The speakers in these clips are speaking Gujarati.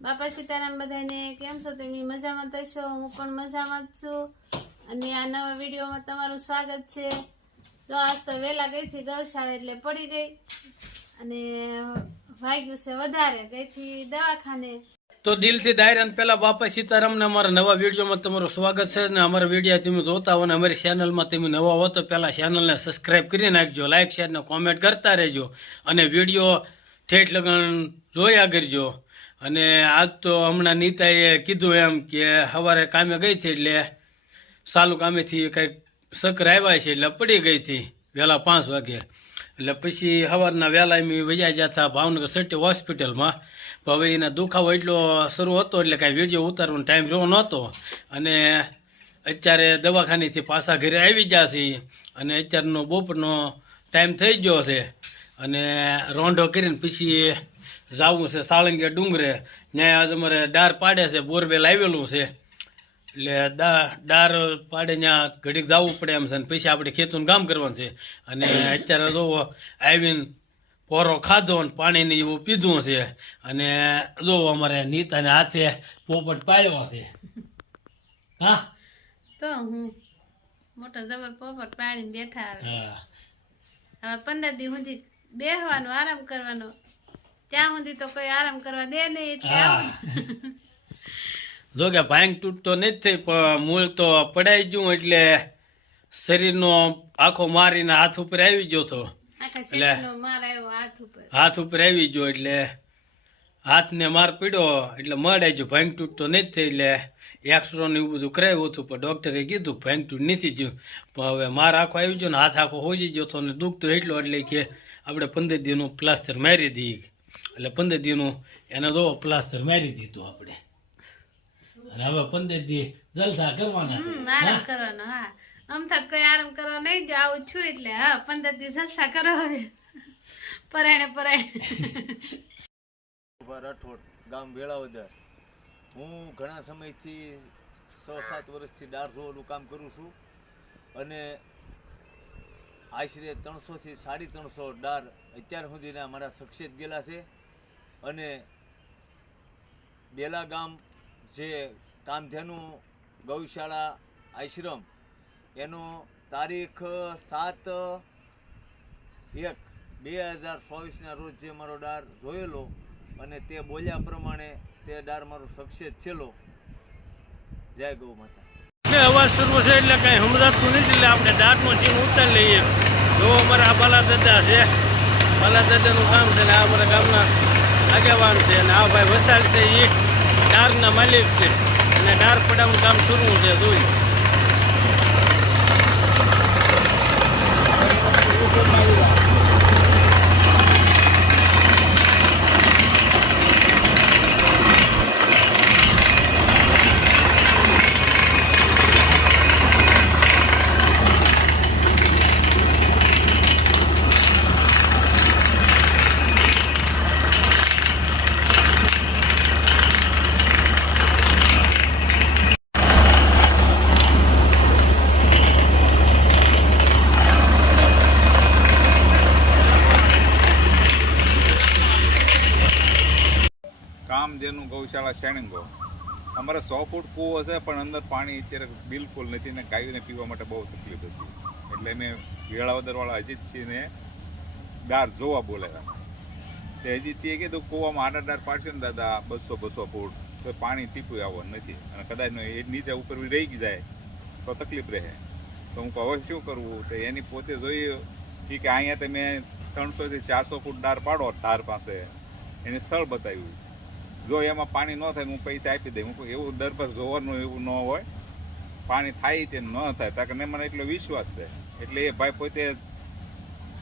બાપા સીતારામ બધાને કેમ છો? તમે મજામાં થશો? હું પણ મજામાં જ છું. અને આ નવા વિડીયોમાં તમારું સ્વાગત છે. જો આજ તો વહેલા ગઈ થી ગૌશાળા એટલે પડી ગઈ અને વાગ્યું છે વધારે, ગઈ થી દવાખાને. તો દિલથી દાયરા પેલા બાપા સીતારામને અમારા નવા વિડીયોમાં તમારું સ્વાગત છે. ને અમારા વિડીયો તમે જોતા હો ને અમારી ચેનલમાં તમે નવા હો તો પહેલા ચેનલને સબસ્ક્રાઇબ કરી નાખજો, લાઇક શેર ને કોમેન્ટ કરતા રહેજો અને વિડીયો ઠેઠ લગન જોયા કરજો. અને આજ તો હમણાં નીતાએ કીધું એમ કે સવારે કામે ગઈ હતી એટલે સાલું કામેથી કંઈક ચક્કર આવ્યા છે એટલે પડી ગઈ હતી વહેલા 5 વાગે. એટલે પછી સવારના વહેલા એમ વૈયા ગયા હતા ભાવનગર સિટી હોસ્પિટલમાં. હવે એના દુખાવો એટલો શરૂ હતો એટલે કાંઈ વિડીયો ઉતારવાનો ટાઈમ રહ્યો નહોતો. અને અત્યારે દવાખાનેથી પાછા ઘરે આવી ગયા છે અને અત્યારનો બપોરનો ટાઈમ થઈ ગયો છે. અને રોંઢો કરીને પછી જવું છે સાળંગીયા ડુંગરે. ત્યાં આજ અમારે ડાર પાડે છે, બોરવેલ આવેલું છે એટલે ડાર પાડે ત્યાં ઘડીક જવું પડે એમ છે. અને પછી આપણે ખેતરનું કામ કરવાનું છે. અને અત્યારે જો આવીને પોરો ખાધો અને પાણીને એવું પીધું છે. અને જો અમારે નીતાને હાથે પોપટ પાડ્યો છે. હા તો હું મોટો જબર પોપટ પાડીને બેઠા હા હવે 15 દી સુધી બેહવાનું, આરામ કરવાનો. ત્યાં સુધી તો કોઈ આરામ કરવા દે નહીં એટલે આવું. જો કે ભાંગ તૂટતો નથી થઈ પણ મૂળ તો પડાઈ ગયું એટલે શરીરનો આખો મારીને હાથ ઉપર આવી ગયો હતો. આખા શરીરનો માર આવ્યો હાથ ઉપર આવી ગયો એટલે હાથને માર પડ્યો એટલે મળાઈ ગયો. ભાંગ તૂટતો નથી થઈ એટલે એક્સરો ને એવું બધું કરાવ્યું હતું પણ ડૉક્ટરે કીધું ભાંગ તૂટ નથી ગયું. પણ હવે માર આખો આવી ગયો ને હાથ આખો હોજી ગયો હતો ને દુખતો એટલો એટલે કે આપણે 15 દીનું પ્લાસ્ટર મારી દઈએ. એટલે 15 દીનું એને તો પ્લાસ્ટર મારી દીધું આપણે. અને હવે 15 દી જલસા કરવાના છે, આરામ કરવાનો. હા, અમથા કોઈ આરામ કરવા નહીં જો આવું છું એટલે હા 15 દી જલસા કરો હવે પરાણે રઠોડ ગામ વેળાવદર. હું ઘણા સમયથી 6-7 વર્ષથી ડાર રોવાનું કામ કરું છું અને આશરે 300 થી 350 ડાર અત્યાર સુધીના મારા સક્સેસ ગયેલા છે. અને બેલા ગામ જે કામધેનુ ગૌશાળા આશ્રમ એનો તારીખ 7/1/2024ના રોજ જે મારો ડાર જોયેલો અને તે બોલ્યા પ્રમાણે તે ડાર મારો સક્સેસ થયેલો. જય ગૌ માતા. અવાજ શરૂ છે એટલે કઈ સમજાતું નથી એટલે આપણે દાંતનો ચીન ઉતારી લઈએ. જો અમારા આ બાલા દાદા છે, બાલા દાદાનું કામ છે ને આ અમારા ગામના આગેવાન છે. અને આ ભાઈ વસાલ છે એ ડારના માલિક છે અને ડાર પડાવવાનું કામ શરૂ છે. જોઈ કામધેનુ ગૌશાળા શેણંગો. અમારે 100 ફૂટ કૂવો છે પણ અંદર પાણી અત્યારે બિલકુલ નથી ને ગાયોને પીવા માટે બહુ તકલીફ હતી. એટલે મેં વેળાવદરવાળા અજીતસિંહને ડાર જોવા બોલાવ્યા. તે અજીતસિંહે કીધું કૂવામાં આડા ડાર પાડશે ને દાદા 200 ફૂટ તો પાણી ટીપું આવવાનું નથી અને કદાચ એ નીચે ઉપર રહી જાય તો તકલીફ રહે. તો હું કહું હવે શું કરવું? તો એની પોતે જોયું કે અહીંયા તમે 300 થી 400 ફૂટ ડાર પાડો ધાર પાસે, એને સ્થળ બતાવ્યું. જો એમાં પાણી ન થાય હું પૈસા આપી દઉં. હું એવું દર પર જોવાનું એવું ન હોય, પાણી થાય તે ન થાય તાકે મને એટલો વિશ્વાસ છે. એટલે એ ભાઈ પોતે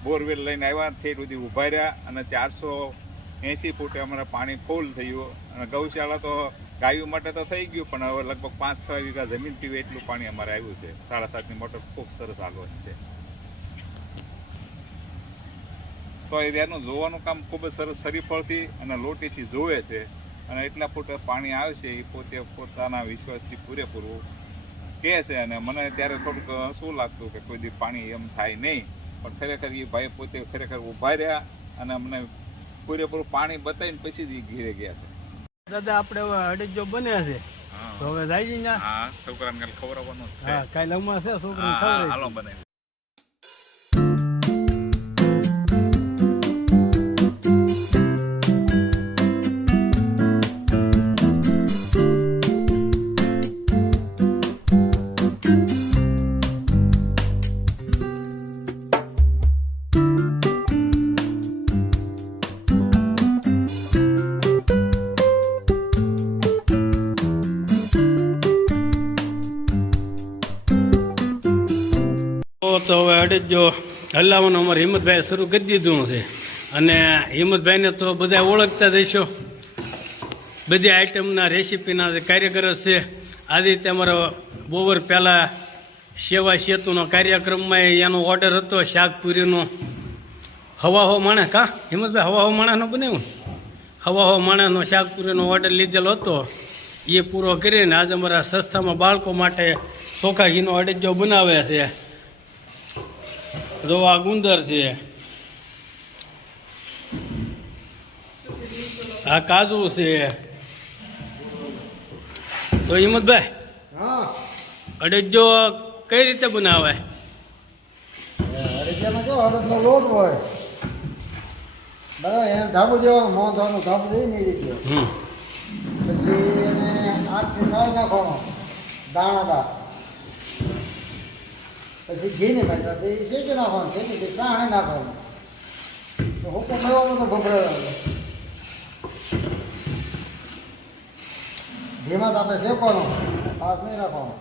બોરવેલ લઈને આવ્યા, ઠેઠ સુધી ઊભા રહ્યા અને 480 ફૂટે અમારે પાણી ફૂલ થયું. અને ગૌશાળા તો ગાયો માટે તો થઈ ગયું પણ હવે લગભગ 5-6 વીઘા જમીન પીવે એટલું પાણી અમારે આવ્યું છે. 7.5ની મોટર ખૂબ સરસ હાલવા છે. તો એનું જોવાનું કામ ખૂબ જ સરસ સરીફળથી અને લોટીથી જોવે છે. અને એટલા ફૂટ પાણી આવે છે એ પોતે પોતાના વિશ્વાસથી પૂરેપૂરું કહે છે. અને મને ત્યારે થોડુંક શું લાગતું કે કોઈ દી પાણી એમ થાય નહીં, પણ ખરેખર એ ભાઈ પોતે ખરેખર ઊભા રહ્યા અને અમને પૂરેપૂરું પાણી બતાવીને પછી જ ઘેરે ગયા છે. દાદા આપણે હવે અડેજો બન્યા છે તો હવે જાય ને હા છોકરાને કાલે ખવડાવવાનું જ છે હા કાલે અમાર છે છોકરી હા, ખવડાવી હાલો બનાવી તો હવે અડેજો હલાવવાનું અમારે હિંમતભાઈ શરૂ કરી દીધું છે અને હિંમતભાઈને તો બધા ઓળખતા જ હશો બધી આઈટમના રેસીપીના જે કારીગર જ છે આજે તમારા બોવર પહેલાં સેવા સેતુનો કાર્યક્રમમાં એનો ઓર્ડર હતો શાકપુરીનો હવા હો માણસ કા હિંમતભાઈ હવા હો માણસનો બનાવ્યું હવા હો માણસનો શાકપુરીનો ઓર્ડર લીધેલો હતો એ પૂરો કરીને આજે અમારા સંસ્થામાં બાળકો માટે ચોખા ઘીનો અડેજો બનાવે છે રવા ગુંદર છે આ કાજુ છે તો હિંમતભાઈ હા અડેજો કઈ રીતે બનાવે અરેજામાં કેવો હળદનો લોટ હોય બરાબર એને ધાબુ દેવાનું મોં ધોવાનું ધાબુ દઈ નહીં રીતે પછી એને આઠથી સાળી નાખવાનો દાણાદાર પછી ઘીની પછી શેકી નાખવાનું શેકી પછી સાણે નાખવાનું તો હુકમ મેળવવાનું તો ભભરાવાનું ધીમા તાપે શેકવાનું પાસ નહીં રાખવાનું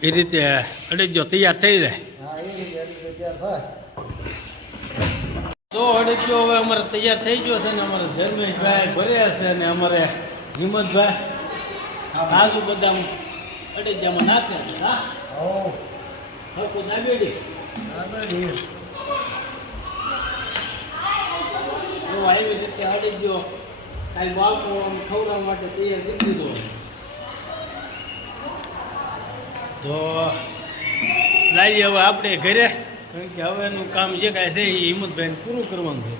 એ રીતે અડેજો તૈયાર થઈ જાય હા એ રીતે તૈયાર થાય તો અડેજો હવે અમારે તૈયાર થઈ ગયો છે ને અમારે ધર્મેશભાઈ ભર્યા છે અને અમારે હિંમતભાઈ કાજુ બદામ અડેજામાં નાખે છે હા ઓ હરકું નાગેડી આવી રીતે અડેજો કાંઈ બાળકો ખવડાવવા માટે તૈયાર કરી દીધો તો લાવીએ હવે આપણે ઘરે કારણ કે હવેનું કામ જે કાંઈ છે એ હિંમતભાઈને પૂરું કરવાનું છે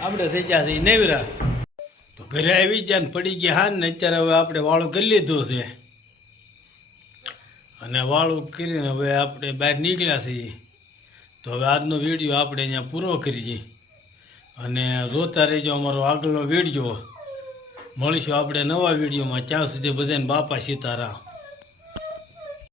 આપણે થઈ ગયા છે એ નેવરા તો ઘરે આવી ગયા ને પડી ગયા હા ને અત્યારે હવે આપણે વાળું કરી લીધું છે અને વાળું કરીને હવે આપણે બહાર નીકળ્યા છીએ તો હવે આજનો વિડીયો આપણે અહીંયા પૂરો કરીએ અને જોતા રહેજો અમારો આગળનો વિડીયો મળીશું આપણે નવા વિડીયોમાં ત્યાં સુધી બધાને બાપા સીતારામ